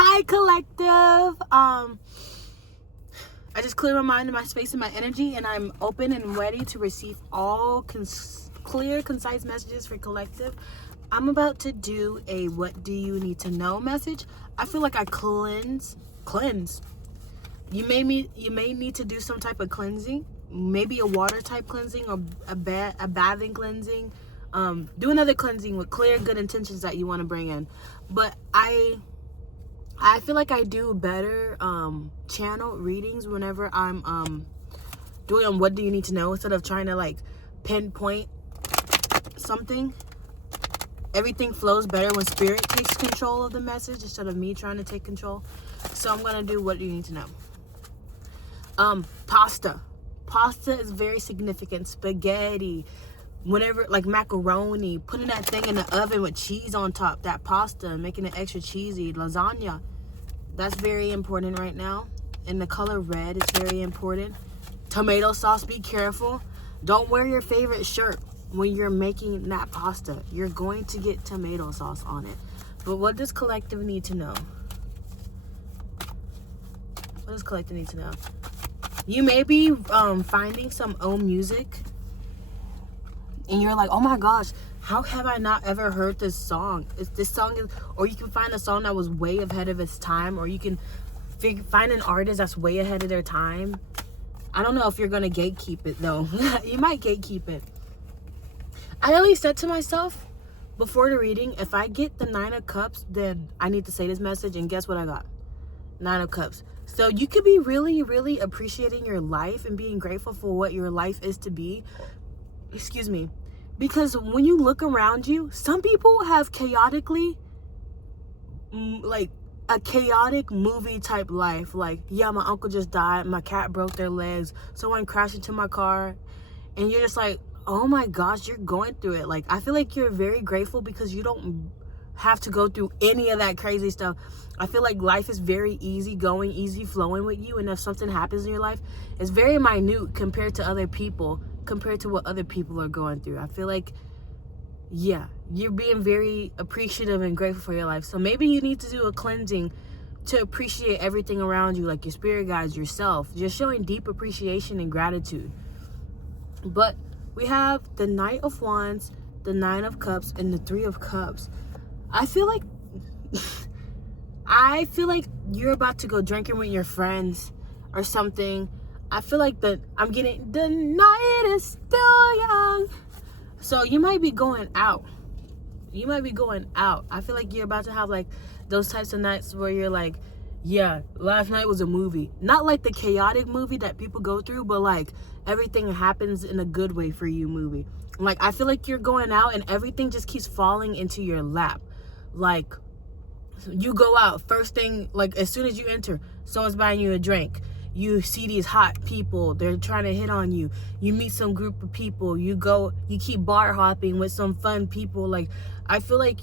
Hi, collective. I just clear my mind and my space and my energy, and I'm open and ready to receive all clear, concise messages for collective. I'm about to do a what do you need to know message. I feel like I cleanse. You may need to do some type of cleansing, maybe a water type cleansing or a bathing cleansing. Do another cleansing with clear, good intentions that you want to bring in. But I feel like I do better channel readings whenever I'm doing what do you need to know, instead of trying to like pinpoint something. Everything flows better when spirit takes control of the message instead of me trying to take control. So I'm gonna do what do you need to know. Pasta is very significant. Spaghetti, whenever, like macaroni, putting that thing in the oven with cheese on top, that pasta, making it extra cheesy. Lasagna, that's very important right now. And the color red is very important. Tomato sauce, be careful. Don't wear your favorite shirt when you're making that pasta. You're going to get tomato sauce on it. But what does collective need to know? What does collective need to know? You may be finding some old music and you're like, oh my gosh, how have I not ever heard this song? Or you can find a song that was way ahead of its time, or you can find an artist that's way ahead of their time. I don't know if you're gonna gatekeep it though. You might gatekeep it. I at least said to myself before the reading, if I get the 9 of Cups, then I need to say this message, and guess what I got? 9 of Cups. So you could be really, really appreciating your life and being grateful for what your life is to be. Excuse me. Because when you look around you, some people have chaotically, like a chaotic movie type life. Like, yeah, my uncle just died, my cat broke their legs, someone crashed into my car, and you're just like, oh my gosh, you're going through it. Like, I feel like you're very grateful because you don't have to go through any of that crazy stuff. I feel like life is very easy going, easy flowing with you, and if something happens in your life, it's very minute compared to other people, compared to what other people are going through. I feel like, yeah, you're being very appreciative and grateful for your life. So maybe you need to do a cleansing to appreciate everything around you, like your spirit guides, yourself, just showing deep appreciation and gratitude. But we have the Knight of Wands, the 9 of Cups, and the 3 of Cups. I feel like you're about to go drinking with your friends or something. I feel like I'm getting, the night is still young. So you might be going out. I feel like you're about to have like those types of nights where you're like, yeah, last night was a movie. Not like the chaotic movie that people go through, but like everything happens in a good way for you movie. Like, I feel like you're going out and everything just keeps falling into your lap. Like, you go out, first thing, like as soon as you enter, someone's buying you a drink. You see these hot people, they're trying to hit on you. You meet some group of people, you keep bar hopping with some fun people. Like, I feel like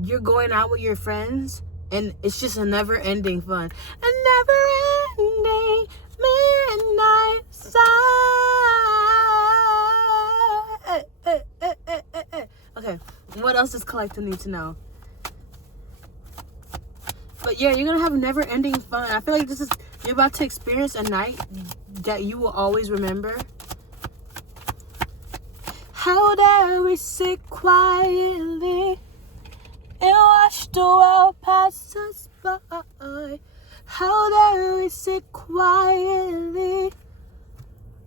you're going out with your friends and it's just a never ending fun. A never ending midnight sun. Okay, what else does collective need to know? But yeah, you're gonna have never ending fun. I feel like you're about to experience a night that you will always remember. How dare we sit quietly and watch the world pass us by? How dare we sit quietly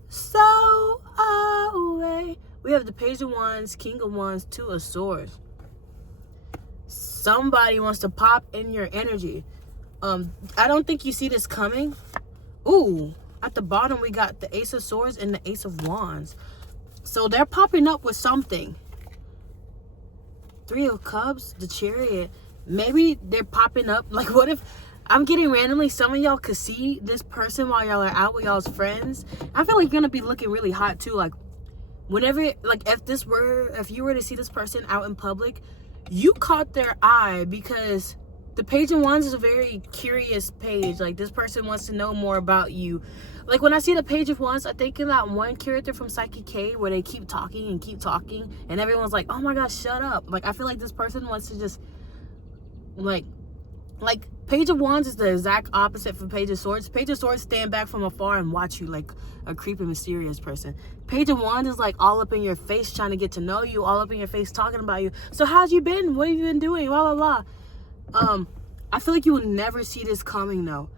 so away? We have the Page of Wands, King of Wands, 2 of Swords. Somebody wants to pop in your energy. I don't think you see this coming. Ooh, at the bottom we got the Ace of Swords and the Ace of Wands. So they're popping up with something. 3 of Cups, the Chariot. Maybe they're popping up. Like, what if I'm getting randomly, some of y'all could see this person while y'all are out with y'all's friends. I feel like you're gonna be looking really hot too. Like, whenever, like, if you were to see this person out in public, you caught their eye, because the Page of Wands is a very curious page. Like, this person wants to know more about you. Like, when I see the Page of Wands, I think of that one character from Psychic K where they keep talking and everyone's like, oh my gosh, shut up. Like, I feel like this person wants to just like Page of Wands is the exact opposite from Page of Swords. Page of Swords stand back from afar and watch you like a creepy, mysterious person. Page of Wands is like all up in your face, trying to get to know you, all up in your face, talking about you. So how's you been? What have you been doing? Blah, blah, blah. I feel like you will never see this coming, though.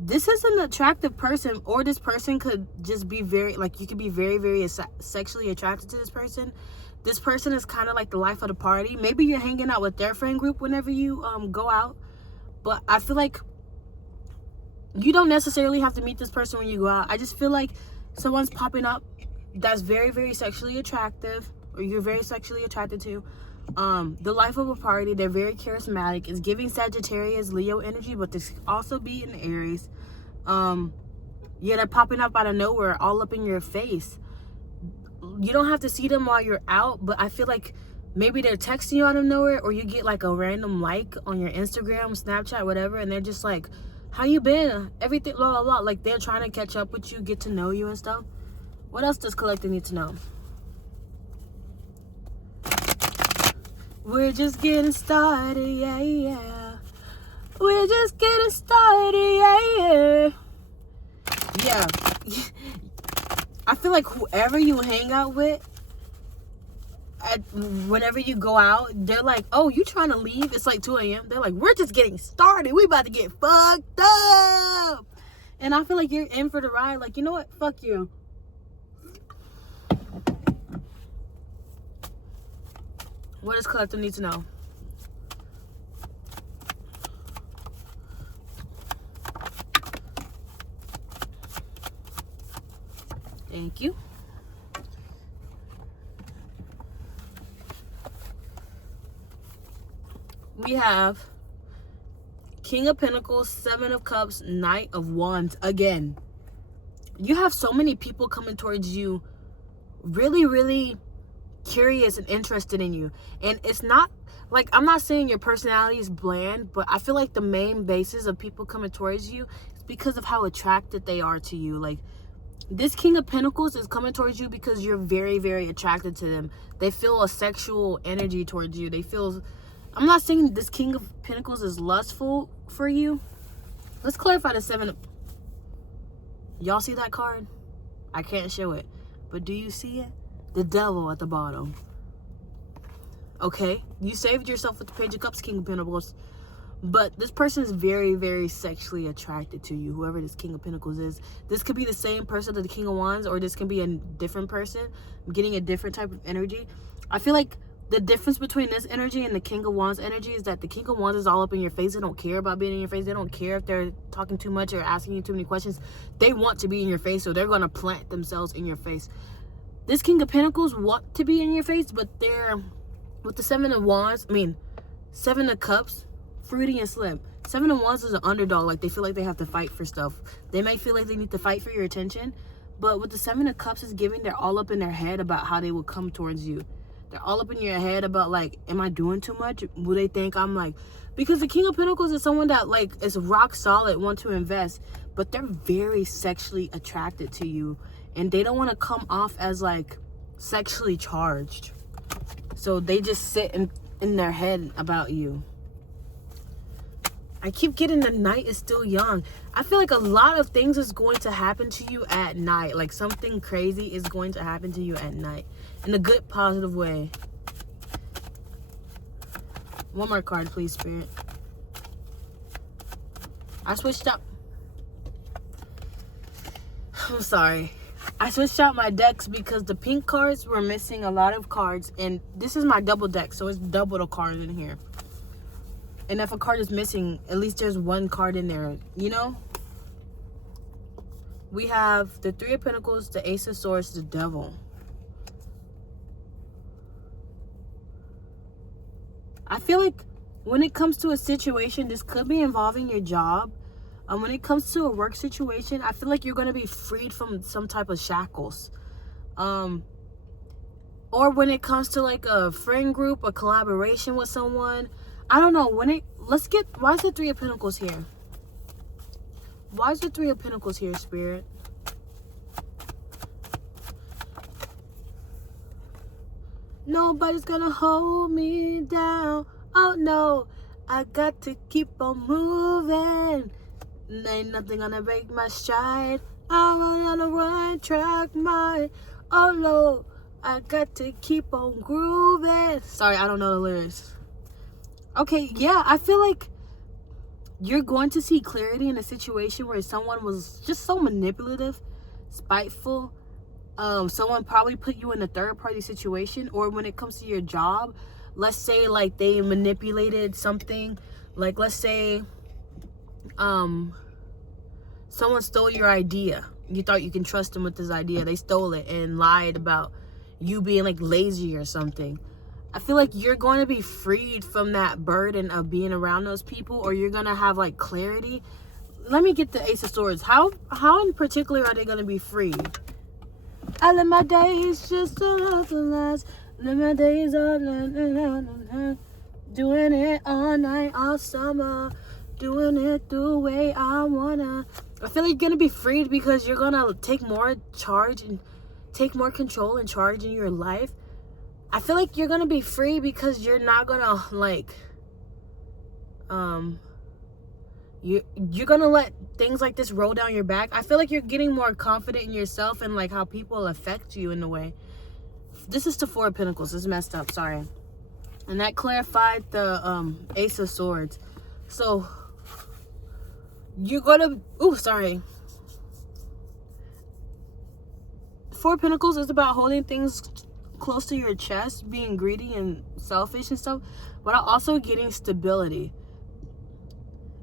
This is an attractive person, or this person could just be very, like, you could be very, very sexually attracted to this person. This person is kind of like the life of the party. Maybe you're hanging out with their friend group whenever you go out. But I feel like you don't necessarily have to meet this person when you go out. I just feel like someone's popping up that's very, very sexually attractive, or you're very sexually attracted to. The life of a party, they're very charismatic. It's giving Sagittarius, Leo energy, but this could also be in Aries. Yeah, they're popping up out of nowhere, all up in your face. You don't have to see them while you're out, but I feel like maybe they're texting you out of nowhere, or you get like a random like on your Instagram, Snapchat, whatever, and they're just like, how you been? Everything, blah, blah, blah. Like, they're trying to catch up with you, get to know you and stuff. What else does collective need to know? We're just getting started, yeah, yeah. We're just getting started, yeah, yeah. Yeah. I feel like whoever you hang out with, whenever you go out, they're like, oh, you trying to leave? It's like 2 a.m. They're like, we're just getting started. We about to get fucked up. And I feel like you're in for the ride. Like, you know what? Fuck you. What does collective need to know? Thank you. We have King of Pentacles, 7 of Cups, Knight of Wands again. You have so many people coming towards you, really, really curious and interested in you. And it's not like, I'm not saying your personality is bland, but I feel like the main basis of people coming towards you is because of how attracted they are to you. Like, this King of Pentacles is coming towards you because you're very, very attracted to them. They feel a sexual energy towards you. They feel, I'm not saying this King of Pentacles is lustful for you. Let's clarify the 7 of, y'all see that card? I can't show it, but do you see it? The Devil at the bottom. Okay, you saved yourself with the Page of Cups, King of Pentacles. But this person is very, very sexually attracted to you, whoever this King of Pentacles is. This could be the same person as the King of Wands, or this can be a different person. I'm getting a different type of energy. I feel like the difference between this energy and the King of Wands energy is that the King of Wands is all up in your face. They don't care about being in your face. They don't care if they're talking too much or asking you too many questions. They want to be in your face, so they're going to plant themselves in your face. This King of Pentacles want to be in your face, but they're, with the 7 of Wands, 7 of Cups, fruity and slim. 7 of Wands is an underdog. Like, they feel like they have to fight for stuff. They may feel like they need to fight for your attention, but with the 7 of Cups is giving, they're all up in their head about how they will come towards you. They're all up in your head about, like, am I doing too much? Will they think I'm like, because the King of Pentacles is someone that, like, is rock solid, want to invest, but they're very sexually attracted to you, and they don't want to come off as, like, sexually charged. So they just sit in their head about you. I keep getting the Knight is still young. I feel like a lot of things is going to happen to you at night. Like, something crazy is going to happen to you at night. In a good, positive way. One more card, please, Spirit. I switched up. I'm sorry. I switched out my decks because the pink cards were missing a lot of cards. And this is my double deck, so it's double the cards in here. And if a card is missing, at least there's one card in there, you know? We have the 3 of Pentacles, the Ace of Swords, the Devil. I feel like when it comes to a situation, this could be involving your job. When it comes to a work situation, I feel like you're going to be freed from some type of shackles. Or when it comes to, like, a friend group, a collaboration with someone. I don't know. Why is the 3 of Pentacles here? Why is the 3 of Pentacles here, Spirit? Nobody's gonna hold me down. Oh, no. I got to keep on moving. Ain't nothing gonna break my stride. I'm on the right track, oh Lord, I got to keep on grooving. Sorry, I don't know the lyrics. Okay, yeah, I feel like you're going to see clarity in a situation where someone was just so manipulative, spiteful. Someone probably put you in a third-party situation, or when it comes to your job, let's say like they manipulated something, like let's say someone stole your idea. You thought you can trust them with this idea. They stole it and lied about you being like lazy or something. I feel like you're going to be freed from that burden of being around those people, or you're going to have like clarity. Let me get the Ace of Swords. How in particular are they going to be freed? I live my days just enough to last. Live my days all doing it all night, all summer. Doing it the way I wanna. I feel like you're gonna be freed because you're gonna take more charge and take more control and charge in your life. I feel like you're gonna be free because you're not gonna like you're gonna let things like this roll down your back. I feel like you're getting more confident in yourself and like how people affect you in a way. This is the Four of Pentacles. It's messed up, sorry. And that clarified the Ace of Swords. So you're gonna Four of Pentacles is about holding things close to your chest, being greedy and selfish and stuff, but also getting stability.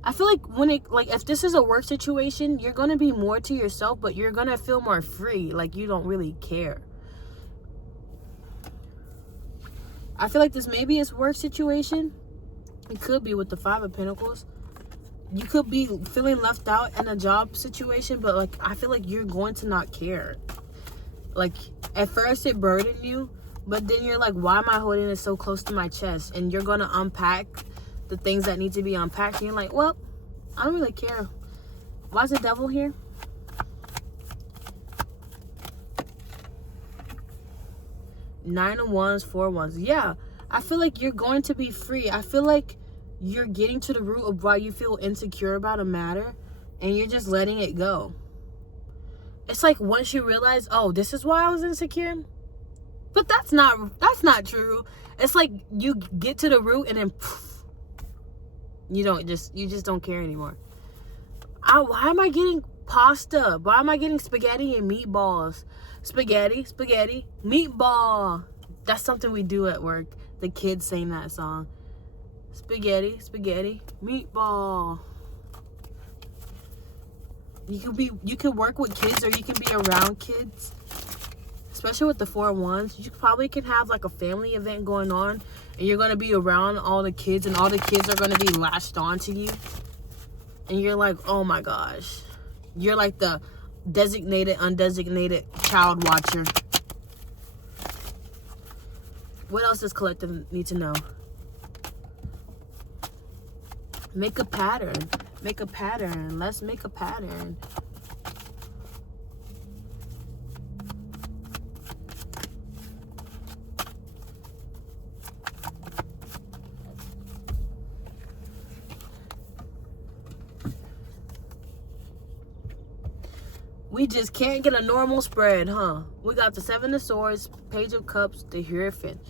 I feel like if this is a work situation, you're gonna be more to yourself, but you're gonna feel more free, like you don't really care. I feel like this maybe is work situation. It could be with the Five of Pentacles. You could be feeling left out in a job situation, but like I feel like you're going to not care. Like at first it burdened you, but then you're like, why am I holding it so close to my chest? And you're gonna unpack the things that need to be unpacked. And you're like, well, I don't really care. Why is the Devil here? Nine of Wands, Four of Wands. Yeah, I feel like you're going to be free. I feel like you're getting to the root of why you feel insecure about a matter, and you're just letting it go. It's like once you realize, oh, this is why I was insecure, but that's not true. It's like you get to the root and then poof, you just don't care anymore. Why am I getting pasta? Why am I getting spaghetti and meatballs? Spaghetti, meatball. That's something we do at work. The kids sing that song. Spaghetti, meatball. You could work with kids, or you can be around kids. Especially with the Four of Wands. You probably can have like a family event going on, and you're gonna be around all the kids, and all the kids are gonna be latched onto you. And you're like, oh my gosh. You're like the designated, undesignated child watcher. What else does collective need to know? Make a pattern. Make a pattern. Let's make a pattern. We just can't get a normal spread, huh? We got the Seven of Swords, Page of Cups, the Hierophant.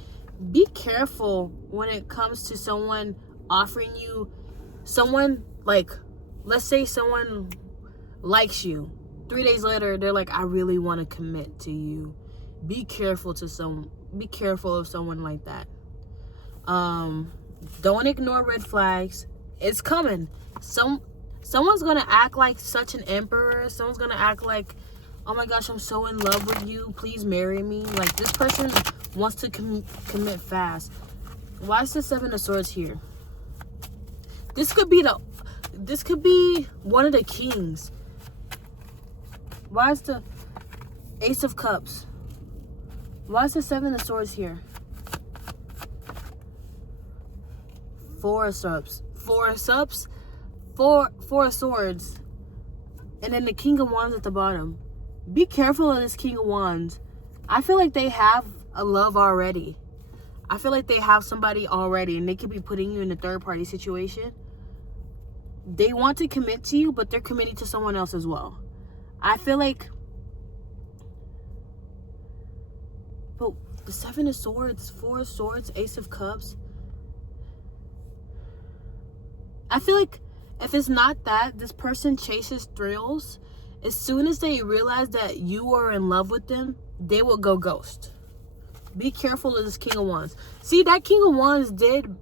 Be careful when it comes to someone offering you, like, let's say someone likes you. 3 days later, they're like, I really want to commit to you. Be careful of someone like that. Don't ignore red flags. It's coming. Someone's gonna act like such an emperor. Someone's gonna act like, oh my gosh, I'm so in love with you, please marry me. Like, this person wants to commit fast. Why is the Seven of Swords here? This could be one of the kings. Why is the Ace of Cups? Why is the Seven of Swords here? Four of Swords. Four of Swords. And then the King of Wands at the bottom. Be careful of this King of Wands. I feel like they have a love already. I feel like they have somebody already and they could be putting you in a third party situation. They want to commit to you, but they're committing to someone else as well. I feel like, but the 7 of Swords, 4 of Swords, Ace of Cups. I feel like if it's not that, this person chases thrills. As soon as they realize that you are in love with them, they will go ghost. Be careful of this King of Wands. See, that King of Wands did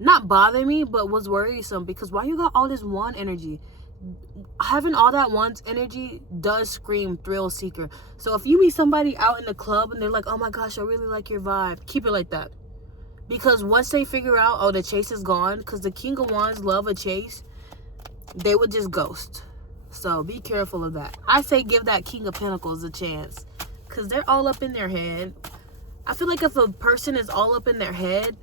not bother me, but was worrisome, because why you got all this wand energy? Having all that wands energy does scream thrill seeker. So if you meet somebody out in the club and they're like, oh my gosh, I really like your vibe, keep it like that. Because once they figure out, oh, the chase is gone, because the King of Wands love a chase, they would just ghost. So be careful of that. I say give that King of Pentacles a chance, because they're all up in their head. I feel like if a person is all up in their head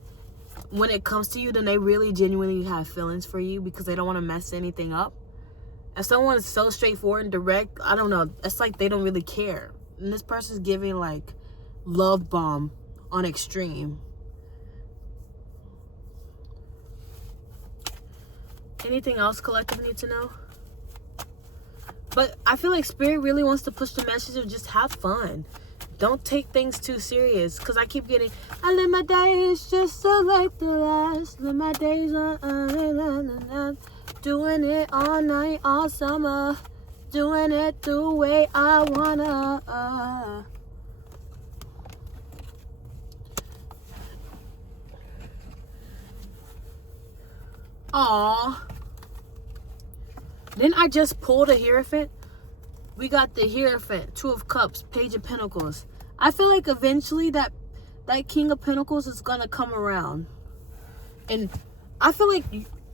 when it comes to you, then they really genuinely have feelings for you, because they don't want to mess anything up. If someone is so straightforward and direct, I don't know, it's like they don't really care. And this person's giving like love bomb on extreme. Anything else collective need to know? But I feel like Spirit really wants to push the message of just have fun. Don't take things too serious. Because I keep getting, I live my days just so like the last. Live my days on, doing it all night, all summer. Doing it the way I wanna. Aww. Then I just pulled a Hierophant. We got the Hierophant, 2 of Cups, Page of Pentacles. I feel like eventually that King of Pentacles is gonna come around. And I feel like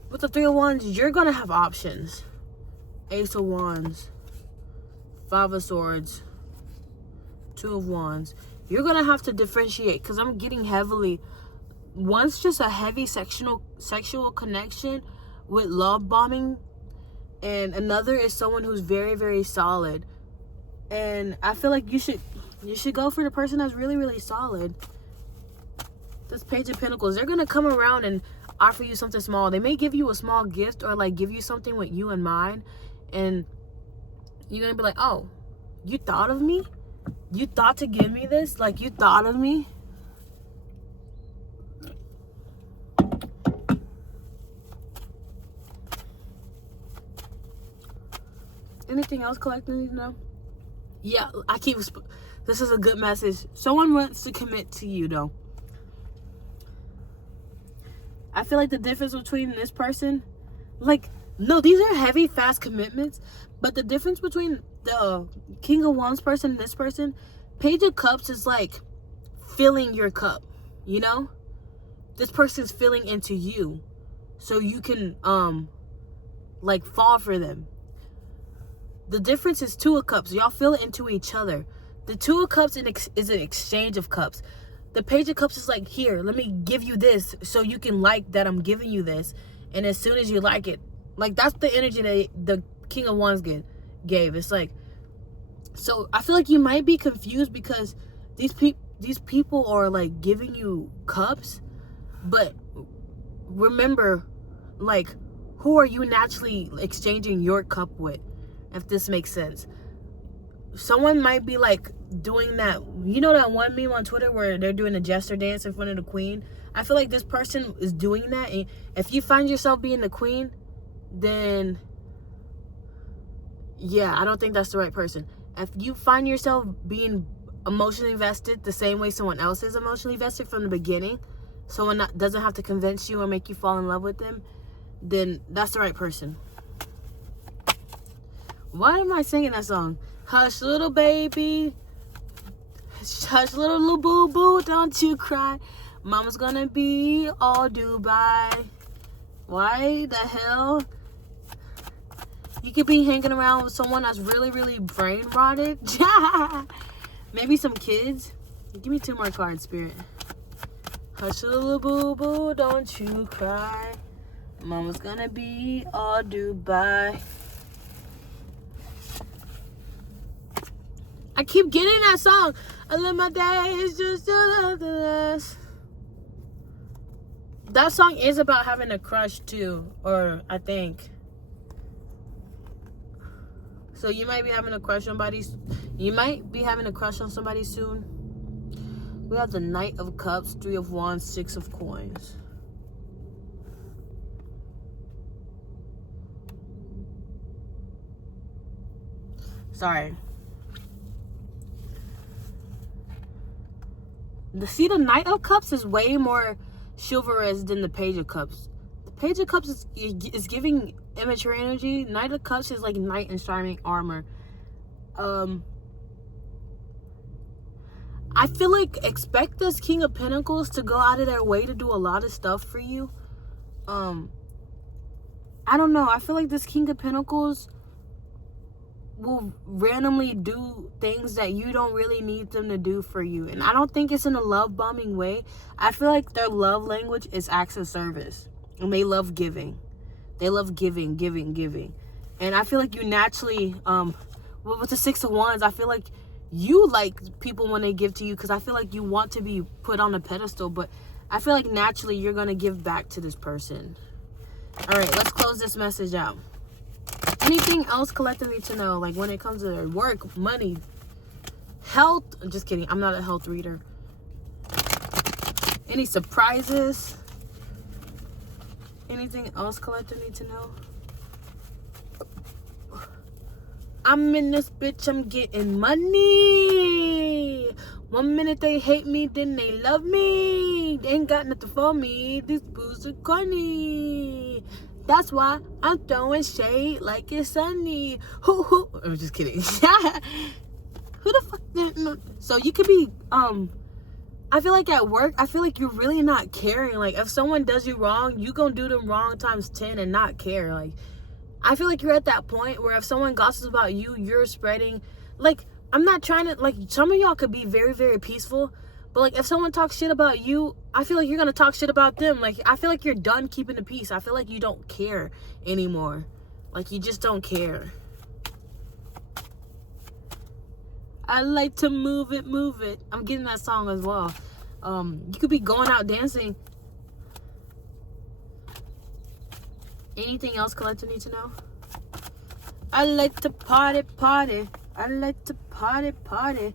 with the 3 of Wands, you're gonna have options. Ace of Wands, 5 of Swords, 2 of Wands. You're gonna have to differentiate, because I'm getting heavily. One's just a heavy sexual connection with love bombing, and another is someone who's very, very solid. And I feel like you should go for the person that's really, really solid. This Page of Pentacles, they're gonna come around and offer you something small. They may give you a small gift, or like give you something with you in mind, and you're gonna be like, oh, you thought of me? You thought to give me this? Like, you thought of me? Anything else collective need to know? Yeah, this is a good message. Someone wants to commit to you, though. I feel like the difference between this person, like, no, these are heavy, fast commitments, but the difference between the King of Wands person and this person, Page of Cups is like filling your cup, you know? This person's filling into you, so you can like fall for them. The difference is 2 of Cups. Y'all fill it into each other. The 2 of Cups is an exchange of cups. The Page of Cups is like, here, let me give you this so you can like that I'm giving you this. And as soon as you like it, like, that's the energy that the King of Wands gave. It's like, so I feel like you might be confused, because these people are like giving you cups, but remember, like, who are you naturally exchanging your cup with? If this makes sense. Someone might be like doing that, you know, that one meme on Twitter where they're doing a jester dance in front of the queen. I feel like this person is doing that, and if you find yourself being the queen, then yeah, I don't think that's the right person. If you find yourself being emotionally invested the same way someone else is emotionally invested from the beginning, someone that doesn't have to convince you or make you fall in love with them, then that's the right person. Why am I singing that song? Hush, little baby. Hush, little boo-boo, don't you cry. Mama's gonna be all Dubai. Why the hell? You could be hanging around with someone that's really, really brain rotted. Maybe some kids. Give me 2 more cards, Spirit. Hush, little boo-boo, don't you cry. Mama's gonna be all Dubai. I keep getting that song. I live my days just to love the last. that song is about having a crush too, or I think. So you might be having a crush on somebody. You might be having a crush on somebody soon. We have the Knight of Cups, 3 of Wands, 6 of Coins. Sorry. The Knight of Cups is way more chivalrous than the Page of Cups. The Page of Cups is giving immature energy. Knight of Cups is like knight in shining armor. I feel like expect this King of Pentacles to go out of their way to do a lot of stuff for you. I don't know. I feel like this King of Pentacles will randomly do things that you don't really need them to do for you. And I don't think it's in a love bombing way. I feel like their love language is acts of service. And they love giving. They love giving. And I feel like you naturally, with the 6 of Wands, I feel like you like people when they give to you, because I feel like you want to be put on a pedestal, but I feel like naturally you're going to give back to this person. All right, let's close this message out. Anything else collective need to know, like when it comes to their work, money, health? I'm just kidding. I'm not a health reader. Any surprises? Anything else collective need to know? I'm in this bitch, I'm getting money. 1 minute they hate me, then they love me. They ain't got nothing for me. These booze are corny. That's why I'm throwing shade like it's sunny. Hoo. I'm just kidding. Who the fuck? No. So you could be, I feel like at work, I feel like you're really not caring. Like if someone does you wrong, you gonna do them wrong times 10 and not care. Like I feel like you're at that point where if someone gossips about you, you're spreading, like, I'm not trying to, like, some of y'all could be very, very peaceful, but, like, if someone talks shit about you, I feel like you're going to talk shit about them. Like, I feel like you're done keeping the peace. I feel like you don't care anymore. Like, you just don't care. I like to move it. I'm getting that song as well. You could be going out dancing. Anything else collective need to know? I like to party. I like to party.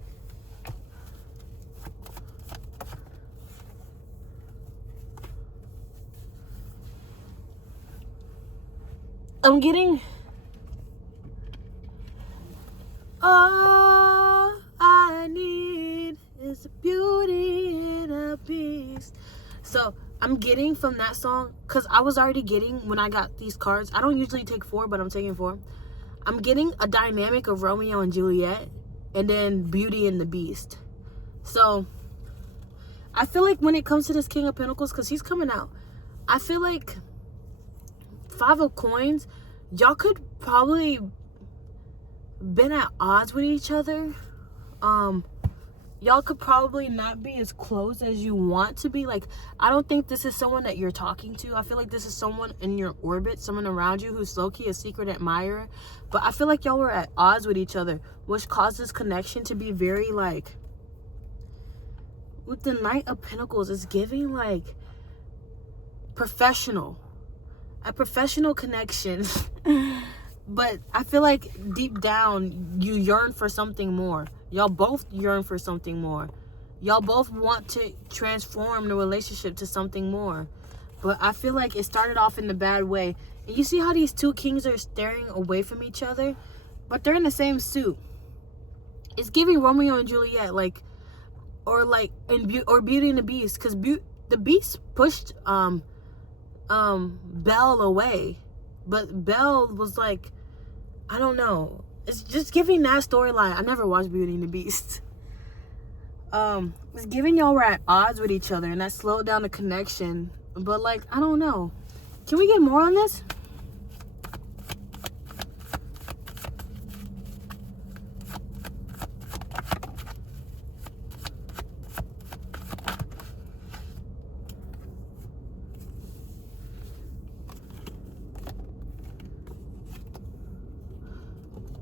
I'm getting all I need is a beauty and a beast. So I'm getting from that song, because I was already getting, when I got these cards, I don't usually take 4, but I'm taking 4. I'm getting a dynamic of Romeo and Juliet, and then Beauty and the Beast. So I feel like when it comes to this King of Pentacles, because he's coming out, I feel like 5 of Coins, y'all could probably been at odds with each other. Y'all could probably not be as close as you want to be. Like, I don't think this is someone that you're talking to. I feel like this is someone in your orbit, someone around you who's low-key a secret admirer. But I feel like y'all were at odds with each other, which caused this connection to be very, like, with the Knight of Pentacles, it's giving, like, professional. A professional connection. But I feel like deep down, you yearn for something more. Y'all both yearn for something more. Y'all both want to transform the relationship to something more. But I feel like it started off in the bad way. And you see how these two kings are staring away from each other? But they're in the same suit. It's giving Romeo and Juliet, like, or Beauty and the Beast. Because the Beast pushed Belle away. But Belle was like, I don't know. It's just giving that storyline. I never watched Beauty and the Beast. It's giving y'all were at odds with each other, and that slowed down the connection. But, like, I don't know. Can we get more on this?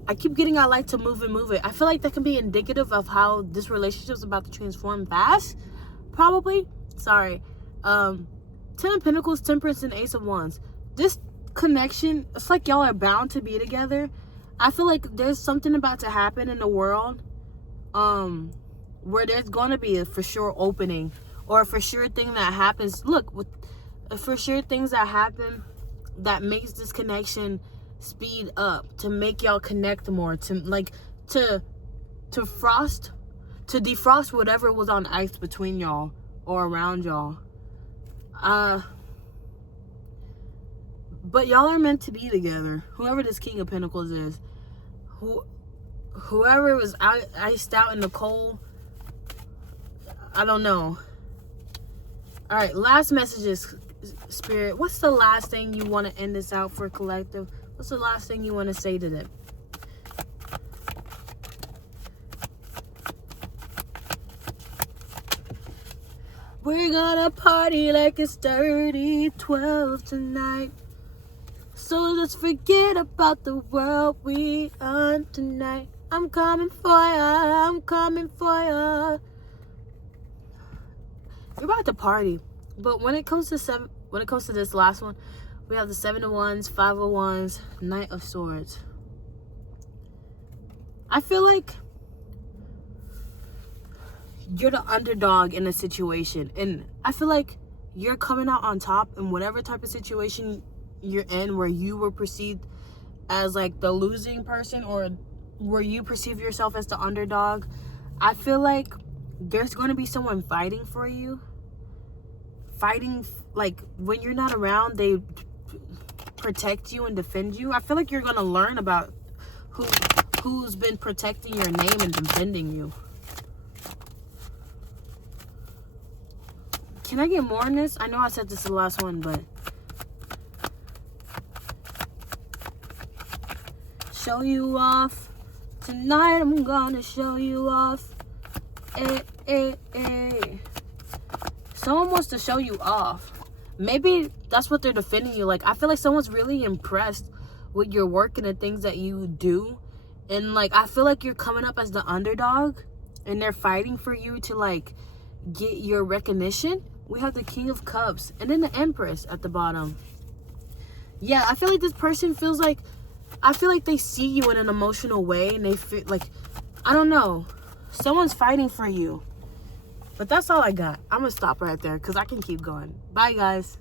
I keep getting I like to move it. I feel like that can be indicative of how this relationship is about to transform fast. Probably. Sorry. To Ten of Pentacles, Temperance, and Ace of Wands. This connection, it's like y'all are bound to be together. I feel like there's something about to happen in the world where there's going to be a for sure opening, or a for sure thing that happens. Look, with for sure things that happen that makes this connection speed up, to make y'all connect more, to like to defrost whatever was on ice between y'all or around y'all. But y'all are meant to be together. Whoever this King of Pentacles is, whoever was iced out in the cold, I don't know. All right, last messages, Spirit. What's the last thing you want to end this out for, collective? What's the last thing you want to say to them? We're gonna party like it's 30-12 tonight. So let's forget about the world we on tonight. I'm coming for ya, I'm coming for ya. You're about to party. But when it comes to this last one, we have the 7 of Wands, 5 of Wands, Knight of Swords. I feel like you're the underdog in a situation, and I feel like you're coming out on top in whatever type of situation you're in, where you were perceived as like the losing person, or where you perceive yourself as the underdog. I feel like there's going to be someone fighting for you, like when you're not around, they protect you and defend you. I feel like you're going to learn about who's been protecting your name and defending you. Can I get more on this? I know I said this the last one, but show you off tonight. I'm gonna show you off. Someone wants to show you off. Maybe that's what they're defending you. Like, I feel like someone's really impressed with your work and the things that you do, and like I feel like you're coming up as the underdog, and they're fighting for you to like get your recognition. We have the King of Cups and then the Empress at the bottom. Yeah, I feel like this person feels like, I feel like they see you in an emotional way, and they feel like, I don't know, someone's fighting for you. But that's all I got. I'm gonna stop right there because I can keep going. Bye, guys.